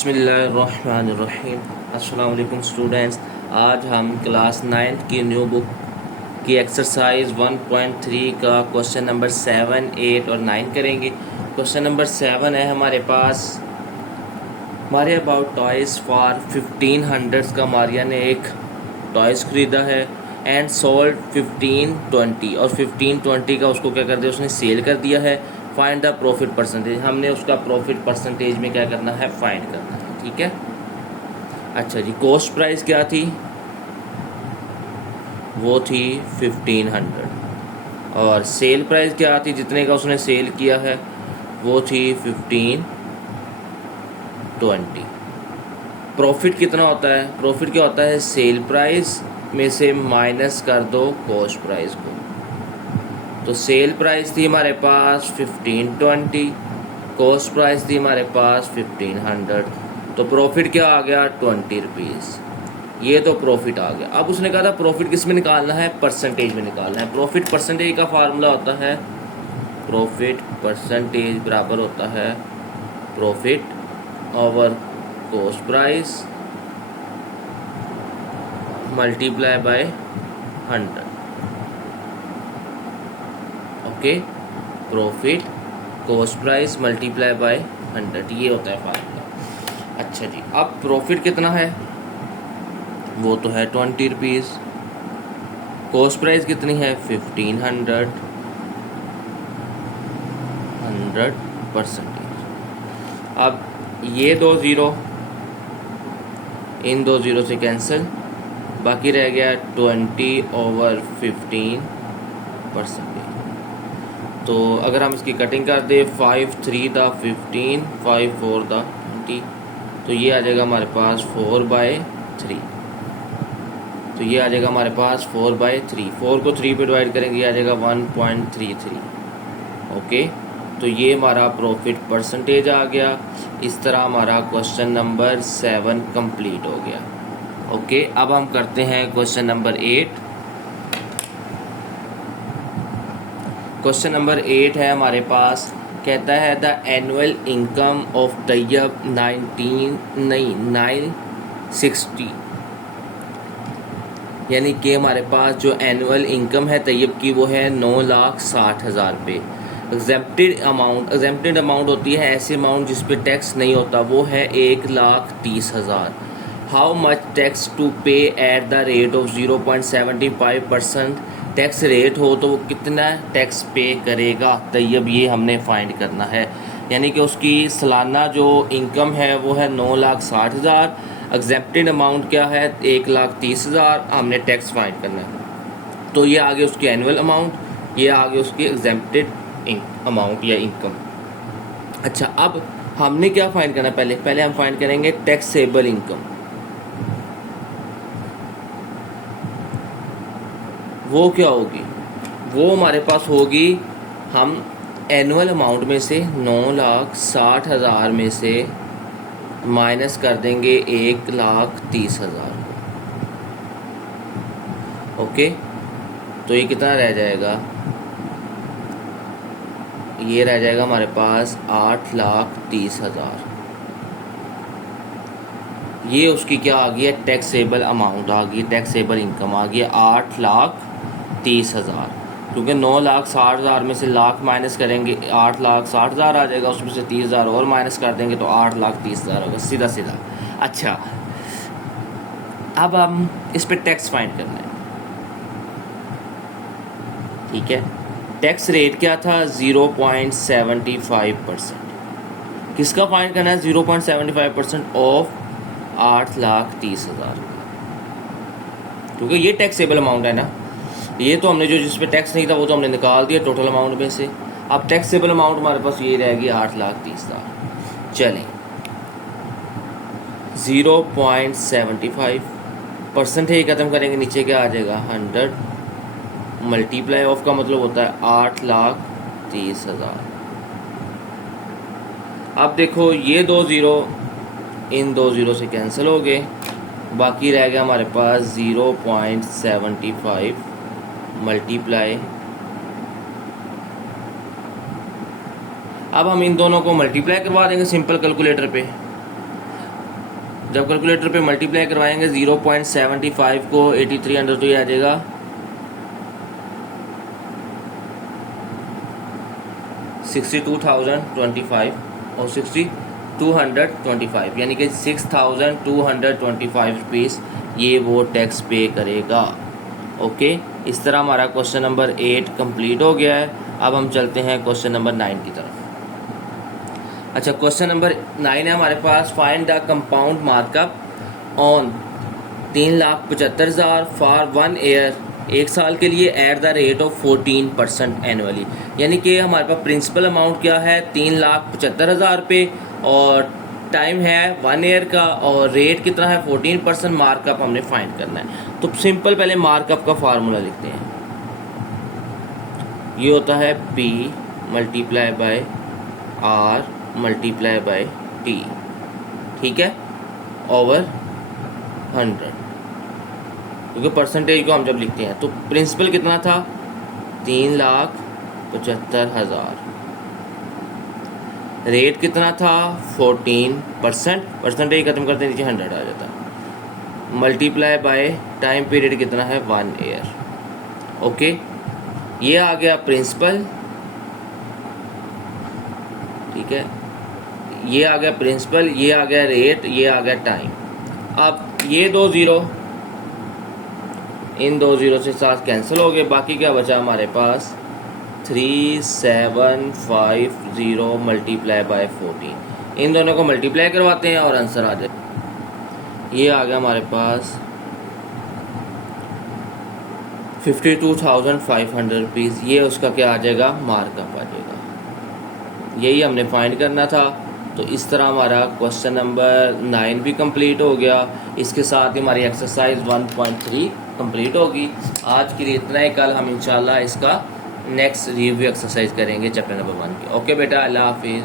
बिस्मिल्लाहिर्रहमानिर्रहीम। अस्सलाम वालेकुम स्टूडेंट्स। आज हम क्लास 9 की न्यू बुक की एक्सरसाइज 1.3 का क्वेश्चन नंबर 7, 8 और 9 करेंगे। क्वेश्चन नंबर 7 है हमारे पास, मारिया अबाउट टॉयज़ फॉर 1500 का मारिया ने एक टॉयज़ ख़रीदा है एंड सोल्ड 1520 और 1520 का उसको क्या कर दिया, उसने सेल कर दिया है। फाइंड द प्रॉफिट परसेंटेज, हमने उसका प्रॉफिट परसेंटेज में क्या करना है, फाइंड करना है। ठीक है। अच्छा जी, कॉस्ट प्राइस क्या थी, वो थी 1500 और सेल प्राइस क्या थी, जितने का उसने सेल किया है वो थी 1520। प्रॉफिट कितना होता है, प्रॉफिट क्या होता है, सेल प्राइस में से माइनस कर दो कॉस्ट प्राइस को। तो सेल प्राइस थी हमारे पास 1520, कॉस्ट प्राइस थी हमारे पास 1500, तो प्रॉफिट क्या आ गया, 20 रुपीज़। ये तो प्रॉफिट आ गया। अब उसने कहा था प्रॉफिट किस में निकालना है, परसेंटेज में निकालना है। प्रॉफिट परसेंटेज का फार्मूला होता है, प्रॉफिट परसेंटेज बराबर होता है profit over cost price multiply by 100। Okay, profit cost price multiply by 100, ये होता है फार्मूला। अच्छा जी, अब प्रॉफिट कितना है, वो तो है 20 रुपीज़। कॉस्ट प्राइस कितनी है, 1500, 100%। अब ये दो ज़ीरो इन दो ज़ीरो से कैंसिल, बाकी रह गया 20/15%। तो अगर हम इसकी कटिंग कर दें, 5 3 द 15, 5 4 द 20, तो ये आ जाएगा हमारे पास 4/3। तो ये आ जाएगा हमारे पास 4/3। 4 को 3 पे डिवाइड करेंगे, ये आ जाएगा 1.33। ओके, तो ये हमारा प्रॉफिट परसेंटेज आ गया। इस तरह हमारा क्वेश्चन नंबर 7 कंप्लीट हो गया। ओके, अब हम करते हैं क्वेश्चन नंबर 8। क्वेश्चन नंबर 8 है हमारे पास, कहता है the annual income of Tayyab 960, यानी कि हमारे पास जो एनुअल इनकम है तैयब की वो है 9,60,000 रुपये। एग्जेम्प्टेड अमाउंट होती है ऐसी अमाउंट जिस पे टैक्स नहीं होता, वो है 1,30,000। हाउ मच टैक्स टू पे eight the rate of 0.75%, tax rate हो तो वो कितना टैक्स पे करेगा तैयब, ये हमने फाइंड करना है। यानी कि उसकी सालाना जो इनकम है वो है 9,60,000, एग्जेप्टेड अमाउंट क्या है 1,30,000, हमने टैक्स फाइंड करना है। तो ये आगे उसकी एनुअल अमाउंट, ये आगे उसकी एग्जेप्टेड अमाउंट या इनकम। अच्छा, अब हमने क्या फाइंड करना है, पहले हम फाइंड करेंगे टैक्सेबल इनकम। वो क्या होगी, वो हमारे पास होगी, हम एनुअल अमाउंट में से 9,60,000 में से माइनस कर देंगे 1,30,000। ओके, तो ये कितना रह जाएगा, ये रह जाएगा हमारे पास 8,30,000। ये उसकी क्या आ गई है, टैक्सेबल अमाउंट आ गई, टैक्सेबल इनकम आ गई 8,30,000। क्योंकि 9,60,000 में से लाख माइनस करेंगे 8,60,000 आ जाएगा, उसमें से 30,000 और माइनस कर देंगे तो 8,30,000 होगा, सीधा सीधा। अच्छा, अब हम इस पे टैक्स फाइंड करना है। ठीक है, टैक्स रेट क्या था, 0.75%। किसका फाइंड करना है, 0.75% ऑफ 8,30,000, क्योंकि ये टैक्सेबल अमाउंट है ना। ये तो हमने जो जिस पे टैक्स नहीं था वो तो हमने निकाल दिया टोटल अमाउंट में से। अब टैक्सेबल अमाउंट हमारे पास ये रहेगी 8,30,000। चलें, 0.75% ही खत्म करेंगे, नीचे क्या आ जाएगा 100, मल्टीप्लाई ऑफ का मतलब होता है 8,30,000। अब देखो, ये दो ज़ीरो इन दो ज़ीरो से कैंसिल हो गए, बाकी रह गया हमारे पास 0.75 मल्टीप्लाई। अब हम इन दोनों को मल्टीप्लाई करवा देंगे सिंपल कैलकुलेटर पे। जब कैलकुलेटर पे मल्टीप्लाई करवाएंगे 0.75 को 83 अंडर तो ये आ जाएगा 62,025 और 6225 यानी कि 6,225 रुपीज़ ये वो टैक्स पे करेगा। ओके, इस तरह हमारा क्वेश्चन नंबर 8 कंप्लीट हो गया है। अब हम चलते हैं क्वेश्चन नंबर 9 की तरफ। अच्छा, क्वेश्चन नंबर 9 है हमारे पास, find the compound markup on 3,75,000 for 1 year, एक साल के लिए at the rate of 14% annually. यानी कि हमारे पास प्रिंसिपल अमाउंट क्या है 3,75,000 रुपये और टाइम है 1 ईयर का और रेट कितना है 14%। मार्कअप हमने फाइंड करना है। तो सिंपल पहले मार्कअप का फार्मूला लिखते हैं। ये होता है P multiply by R multiply by T, ठीक है, ओवर 100, क्योंकि परसेंटेज को हम जब लिखते हैं तो प्रिंसिपल कितना था 3,75,000, रेट कितना था 14%, परसेंटेज खत्म करते नीचे 100 आ जाता, मल्टीप्लाई बाय टाइम पीरियड कितना है 1 ईयर। ओके, ये आ गया प्रिंसिपल, ठीक है, ये आ गया प्रिंसिपल, ये आ गया रेट, ये आ गया टाइम। अब ये 2 ज़ीरो इन 2 ज़ीरो से साथ कैंसिल हो गए, बाकी क्या बचा हमारे पास 3,750 मल्टीप्लाई बाय 14। इन दोनों को मल्टीप्लाई करवाते हैं और आंसर आ जाए। ये आ गया हमारे पास 52,500 रुपीज़। ये उसका क्या आ जाएगा, मार्कअप आ जाएगा। यही हमने फाइंड करना था। तो इस तरह हमारा क्वेश्चन नंबर 9 भी कंप्लीट हो गया। इसके साथ ही हमारी एक्सरसाइज 1.3 कंप्लीट होगी। आज के लिए इतना ही, कल हम इंशाल्लाह इसका नेक्स्ट रिव्यू एक्सरसाइज करेंगे चैप्टर नंबर 1 की। ओके बेटा, अल्लाह हाफिज़।